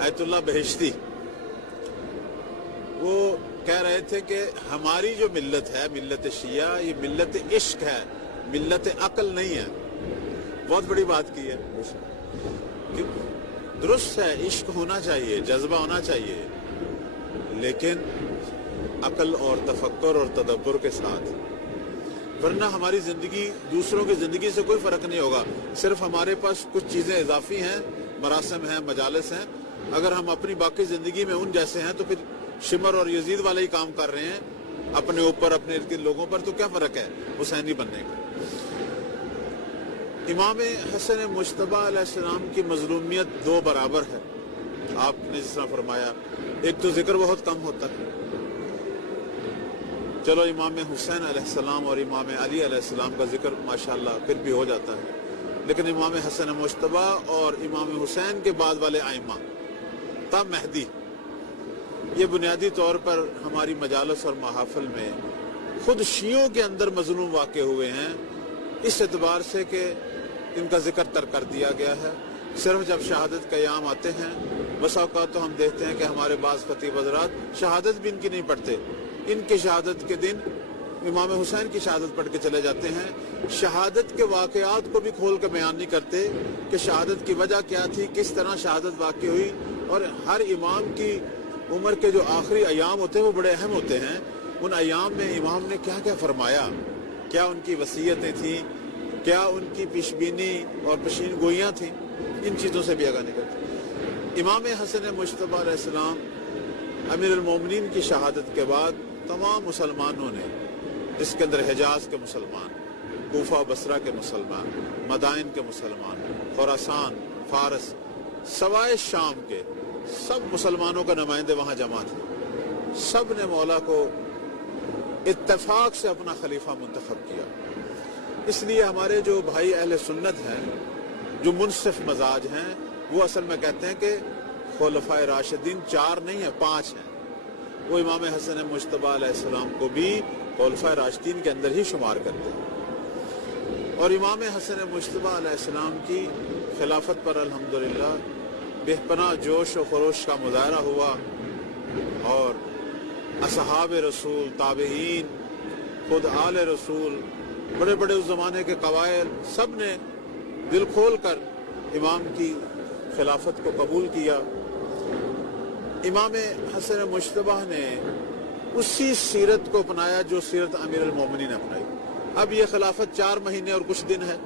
आयत उल्लाह बहिश्ती, वो कह रहे थे कि हमारी जो मिल्लत है, मिल्लत शिया, ये मिल्लत इश्क है, मिल्लत अकल नहीं है। बहुत बड़ी बात की है कि दुरुस्त है, इश्क होना चाहिए, जज्बा होना चाहिए, लेकिन अकल और तफक्कुर और तदब्बर के साथ, वरना हमारी जिंदगी दूसरों की जिंदगी से कोई फर्क नहीं होगा। सिर्फ हमारे पास कुछ चीजें इजाफी हैं, मरासिम हैं, मजालिस हैं। अगर हम अपनी बाकी जिंदगी में उन जैसे हैं तो फिर शिमर और यजीद वाले ही काम कर रहे हैं अपने ऊपर, अपने इर्द गिर्द लोगों पर, तो क्या फर्क है हुसैनी बनने का। इमाम हसन मुश्तबा अलैहिस्सलाम की मजलूमियत दो बराबर है। आपने जिस तरह फरमाया, एक तो जिक्र बहुत कम होता है, चलो इमाम हुसैन अलैहिस्सलाम और इमाम अली अलैहिस्सलाम का जिक्र माशाअल्लाह फिर भी हो जाता है, लेकिन इमाम हसन मुश्तबा और इमाम हुसैन के बाद वाले आइमा तब महदी, ये बुनियादी तौर पर हमारी मजालस और महाफिल में खुद शियों के अंदर मजलूम वाक़े हुए हैं, इस एतबार से कि इनका जिक्र तर कर दिया गया है। सिर्फ जब शहादत के अयाम आते हैं, बस औक़ात तो हम देखते हैं कि हमारे बाज़ खतीब हज़रात शहादत भी इनकी नहीं पढ़ते, इनकी शहादत के दिन इमाम हुसैन की शहादत पढ़ के चले जाते हैं। शहादत के वाक़यात को भी खोल के बयान नहीं करते कि शहादत की वजह क्या थी, किस तरह शहादत वाक़ हुई, और हर इमाम की उम्र के जो आखिरी अयाम होते हैं वो बड़े अहम होते हैं। उन अयाम में इमाम ने क्या क्या फरमाया, क्या उनकी वसीयतें थीं, क्या उनकी पेशबीनी और पेशीन गोइयाँ थीं, इन चीज़ों से भी आगाह नहीं करते। इमाम हसन मुश्तबा अलैहिस्सलाम अमीर अल-मोमिनीन की शहादत के बाद तमाम मुसलमानों ने, इसके अंदर हिजाज के मुसलमान, कूफा बसरा के मुसलमान, मदाइन के मुसलमान, खुरासान, फारस, सवाए शाम के सब मुसलमानों का नुमाइंदे वहाँ जमा थे। सब ने मौला को इत्तेफाक से अपना खलीफा मुंतखब किया। इसलिए हमारे जो भाई अहले सुन्नत हैं, जो मुनसिफ मजाज हैं, वो असल में कहते हैं कि खुलफाए राशिदीन 4 नहीं है 5 हैं। वो इमाम हसन मुश्तबा अलैहिस्सलाम को भी खुलफाए राशिदीन के अंदर ही शुमार करते हैं। और इमाम हसन मुश्तबा अलैहिस्सलाम की खिलाफत पर अल्हम्दुलिल्लाह बेपनाह जोश और खरोश का मुजाहरा हुआ, और असहाब रसूल, ताबईन, खुद आले रसूल, बड़े बड़े उस ज़माने के कवायल, सब ने दिल खोल कर इमाम की खिलाफत को कबूल किया। इमाम हसन मुश्तबा ने उसी सीरत को अपनाया जो सीरत अमीर अल-मोमिनीन ने अपनाई। अब ये खिलाफत 4 महीने और कुछ दिन है,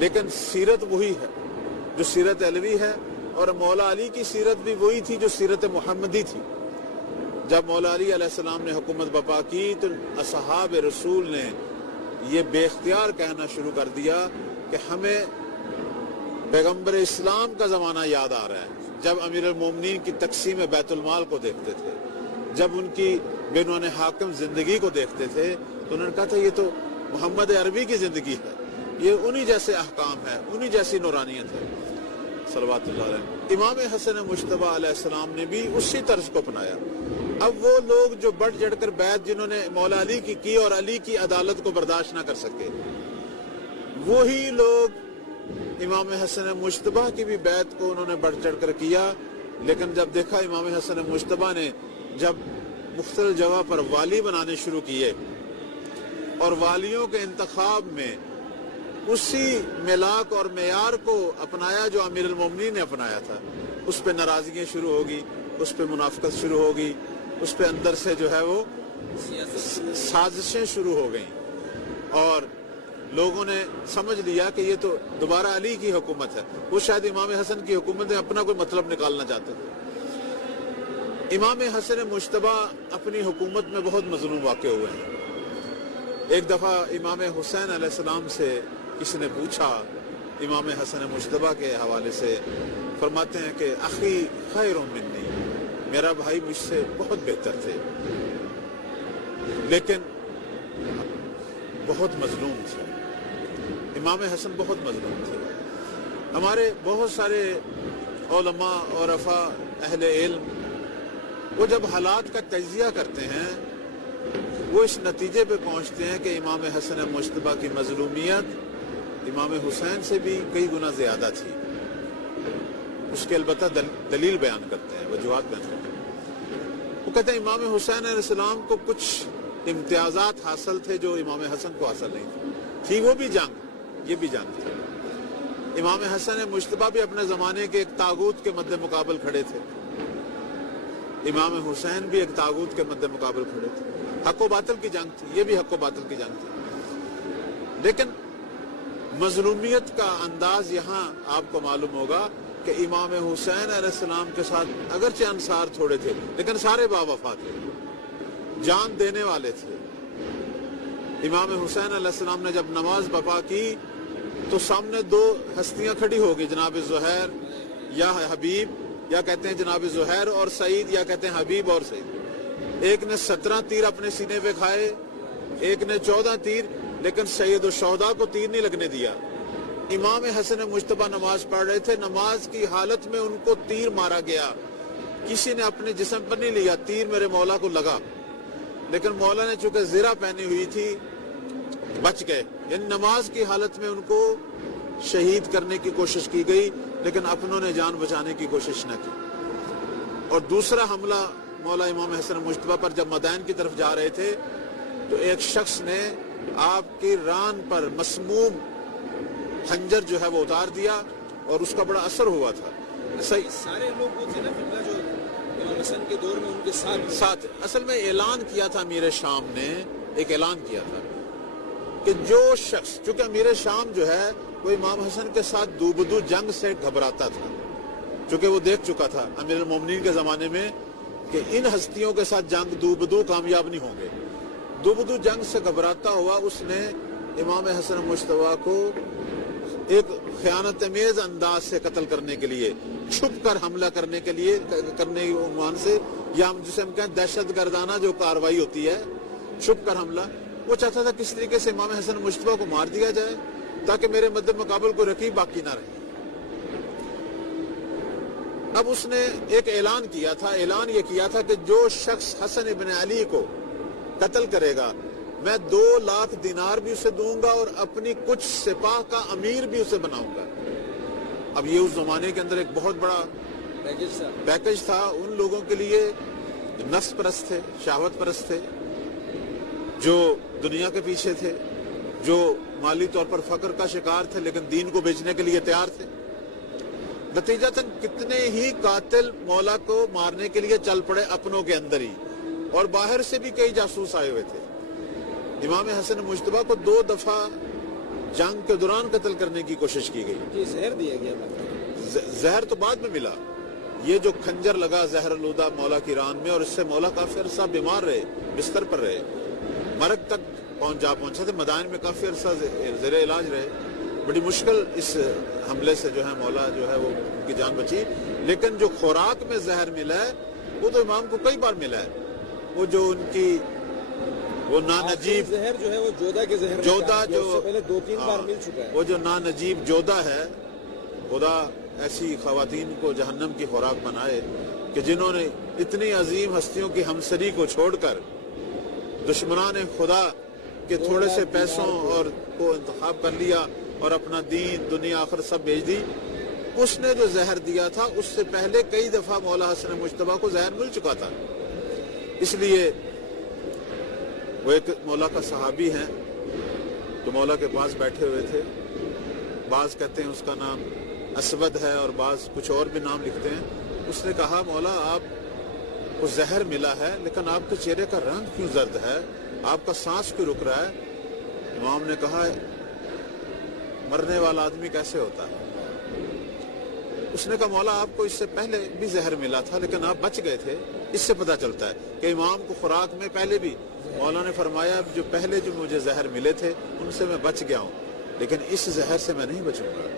लेकिन सीरत वही है जो सीरत अलवी है, और मौला अली की सीरत भी वही थी जो सीरत मुहम्मदी थी। जब मौला अली अलैहिस्सलाम ने हुकूमत बपा की तो असहाब रसूल ने ये बेख्तियार कहना शुरू कर दिया कि हमें पैगम्बर इस्लाम का ज़माना याद आ रहा है, जब अमीर अल-मोमिनीन की तकसीम बैतुल माल को देखते थे, जब उनकी बेनौन हाकिम ज़िंदगी को देखते थे, तो उन्होंने कहा था ये तो मोहम्मद अरबी की ज़िंदगी है, ये उन्हीं जैसे अहकाम है, उन्हीं जैसी नूरानियत है सल्लल्लाहु अलैहि। इमाम हसन मुश्तबा अलैहिस्सलाम ने भी उसी तर्ज को अपनाया। अब वो लोग जो बढ़ चढ़ कर बैत जिन्होंने मौला अली की और अली की अदालत को बर्दाश्त ना कर सके, वही लोग इमाम हसन मुश्तबा की भी बैत को उन्होंने बढ़ चढ़ कर किया। लेकिन जब देखा इमाम हसन मुश्तबा ने जब मुख्तलिफ जगह पर वाली बनाने शुरू किए और वालियों के इंतखाब में उसी मिलाक और मेयार को अपनाया जो अमीर अल-मोमिनीन ने अपनाया था, उस पर नाराजगियाँ शुरू होगी, उस पर मुनाफिकत शुरू होगी, उस पर अंदर से जो है वो साजिशें शुरू हो गई, और लोगों ने समझ लिया कि ये तो दोबारा अली की हुकूमत है। वो शायद इमाम हसन की हुकूमत में अपना कोई मतलब निकालना चाहते थे। इमाम हसन मुश्तबा अपनी हुकूमत में बहुत मजलूम वाक़े हुए हैं। एक दफ़ा इमाम हुसैन अलैहिस्सलाम से किसी ने पूछा, इमाम हसन मुश्तबा के हवाले से फरमाते हैं कि अखी खैरुम मिन्नी, मेरा भाई मुझसे बहुत बेहतर थे, लेकिन बहुत मजलूम थे। इमाम हसन बहुत मजलूम थे। हमारे बहुत सारे उलमा और अफा अहले इल्म वो जब हालात का तजिया करते हैं, वो इस नतीजे पे पहुंचते हैं कि इमाम हसन मुश्तबा की मजलूमियत इमाम हुसैन से भी कई गुना ज़्यादा थी। اس کے البتہ دلیل بیان کرتے ہیں، وجوہات بیان کرتے ہیں۔ وہ کہتے ہیں امام حسین علیہ السلام کو کچھ امتیازات حاصل تھے جو امام حسن کو حاصل نہیں تھی وہ بھی جنگ، یہ بھی جنگ تھی۔ امام حسن مجتبیٰ بھی اپنے زمانے کے ایک طاغوت کے مد مقابل کھڑے تھے، امام حسین بھی ایک طاغوت کے مد مقابل کھڑے تھے۔ حق و باطل کی جنگ تھی، یہ بھی حق و باطل کی جنگ تھی۔ لیکن مظلومیت کا انداز یہاں آپ کو معلوم ہوگا کہ امام حسین علیہ السلام کے ساتھ اگرچہ انصار تھوڑے تھے لیکن سارے باوفا تھے، جان دینے والے تھے۔ امام حسین علیہ السلام نے جب نماز بپا کی تو سامنے دو ہستیاں کھڑی ہو گئی، جناب زہیر یا حبیب، یا کہتے ہیں جناب زہیر اور سعید، یا کہتے ہیں حبیب اور سعید۔ ایک نے 17 تیر اپنے سینے پہ کھائے، ایک نے 14 تیر، لیکن سید الشہداء کو تیر نہیں لگنے دیا۔ امام حسن مجتبیٰ نماز پڑھ رہے تھے، نماز کی حالت میں ان کو تیر مارا گیا، کسی نے اپنے جسم پر نہیں لیا، تیر میرے مولا کو لگا، لیکن مولا نے چونکہ زرہ پہنی ہوئی تھی بچ گئے۔ یعنی نماز کی حالت میں ان کو شہید کرنے کی کوشش کی گئی لیکن اپنوں نے جان بچانے کی کوشش نہ کی۔ اور دوسرا حملہ مولا امام حسن مجتبیٰ پر جب مدائن کی طرف جا رہے تھے تو ایک شخص نے آپ کی ران پر مسموم خنجر جو ہے وہ اتار دیا اور اس کا بڑا اثر ہوا تھا۔ سارے لوگ وہ تھے نا جو امام حسن کے دور میں ان کے ساتھ اصل میں اعلان کیا تھا امیر شام نے، ایک اعلان کیا تھا کہ جو شخص، چونکہ امیر شام جو ہے وہ امام حسن کے ساتھ دو بدو جنگ سے گھبراتا تھا، چونکہ وہ دیکھ چکا تھا امیر المومنین کے زمانے میں کہ ان ہستیوں کے ساتھ جنگ دو بدو کامیاب نہیں ہوں گے۔ دو بدو جنگ سے گھبراتا ہوا اس نے امام حسن مجتبیٰ کو ایک خیانت امیز انداز سے قتل کرنے کے لیے، چھپ کر حملہ کرنے کے لیے، کرنے کے عنوان سے، یا جسے ہم کہیں دہشت گردانہ جو کاروائی ہوتی ہے، چھپ کر حملہ، وہ چاہتا تھا کس طریقے سے امام حسن مجتبیٰ کو مار دیا جائے تاکہ میرے مد مقابل کو رقیب باقی نہ رہے۔ اب اس نے ایک اعلان کیا تھا، اعلان یہ کیا تھا کہ جو شخص حسن ابن علی کو قتل کرے گا میں 2 لاکھ دینار بھی اسے دوں گا اور اپنی کچھ سپاہ کا امیر بھی اسے بناؤں گا۔ اب یہ اس زمانے کے اندر ایک بہت بڑا پیکج تھا ان لوگوں کے لیے جو نفس پرست تھے، شہوت پرست تھے، جو دنیا کے پیچھے تھے، جو مالی طور پر فقر کا شکار تھے لیکن دین کو بیچنے کے لیے تیار تھے۔ نتیجتاً کتنے ہی قاتل مولا کو مارنے کے لیے چل پڑے اپنوں کے اندر ہی، اور باہر سے بھی کئی جاسوس آئے ہوئے تھے۔ امام حسن مجتبیٰ کو 2 دفعہ جنگ کے دوران قتل کرنے کی کوشش کی گئی۔ یہ زہر دیا گیا، زہر تو بعد میں ملا، یہ جو خنجر لگا زہر الوداع مولا کی ران میں، اور اس سے مولا کافی عرصہ بیمار رہے، بستر پر رہے، مرگ تک پہنچے تھے، مدائن میں کافی عرصہ زیر علاج رہے۔ بڑی مشکل اس حملے سے جو ہے مولا جو ہے وہ ان کی جان بچی، لیکن جو خوراک میں زہر ملا ہے وہ تو امام کو کئی بار ملا ہے۔ وہ جو ان کی وہ نانجیب زہر جو ہے وہ جودہ کے زہر، جودہ جو اس سے پہلے 2-3 بار مل چکا ہے، وہ جو نانجیب جودہ ہے، خدا ایسی خواتین کو جہنم کی خوراک بنائے کہ جنہوں نے اتنی عظیم ہستیوں کی ہمسری کو چھوڑ کر دشمنان خدا کے تھوڑے سے پیسوں اور کو انتخاب کر لیا اور اپنا دین دنیا آخر سب بیچ دی۔ اس نے جو زہر دیا تھا اس سے پہلے کئی دفعہ مولا حسن مجتبیٰ کو زہر مل چکا تھا، اس لیے وہ ایک مولا کا صحابی ہیں جو مولا کے پاس بیٹھے ہوئے تھے، بعض کہتے ہیں اس کا نام اسود ہے اور بعض کچھ اور بھی نام لکھتے ہیں۔ اس نے کہا مولا آپ کو زہر ملا ہے لیکن آپ کے چہرے کا رنگ کیوں زرد ہے، آپ کا سانس کیوں رک رہا ہے؟ امام نے کہا مرنے والا آدمی کیسے ہوتا ہے؟ اس نے کہا مولا آپ کو اس سے پہلے بھی زہر ملا تھا لیکن آپ بچ گئے تھے۔ اس سے پتہ چلتا ہے کہ امام کو خوراک میں پہلے بھی مولا نے فرمایا جو پہلے جو مجھے زہر ملے تھے ان سے میں بچ گیا ہوں، لیکن اس زہر سے میں نہیں بچوں گا۔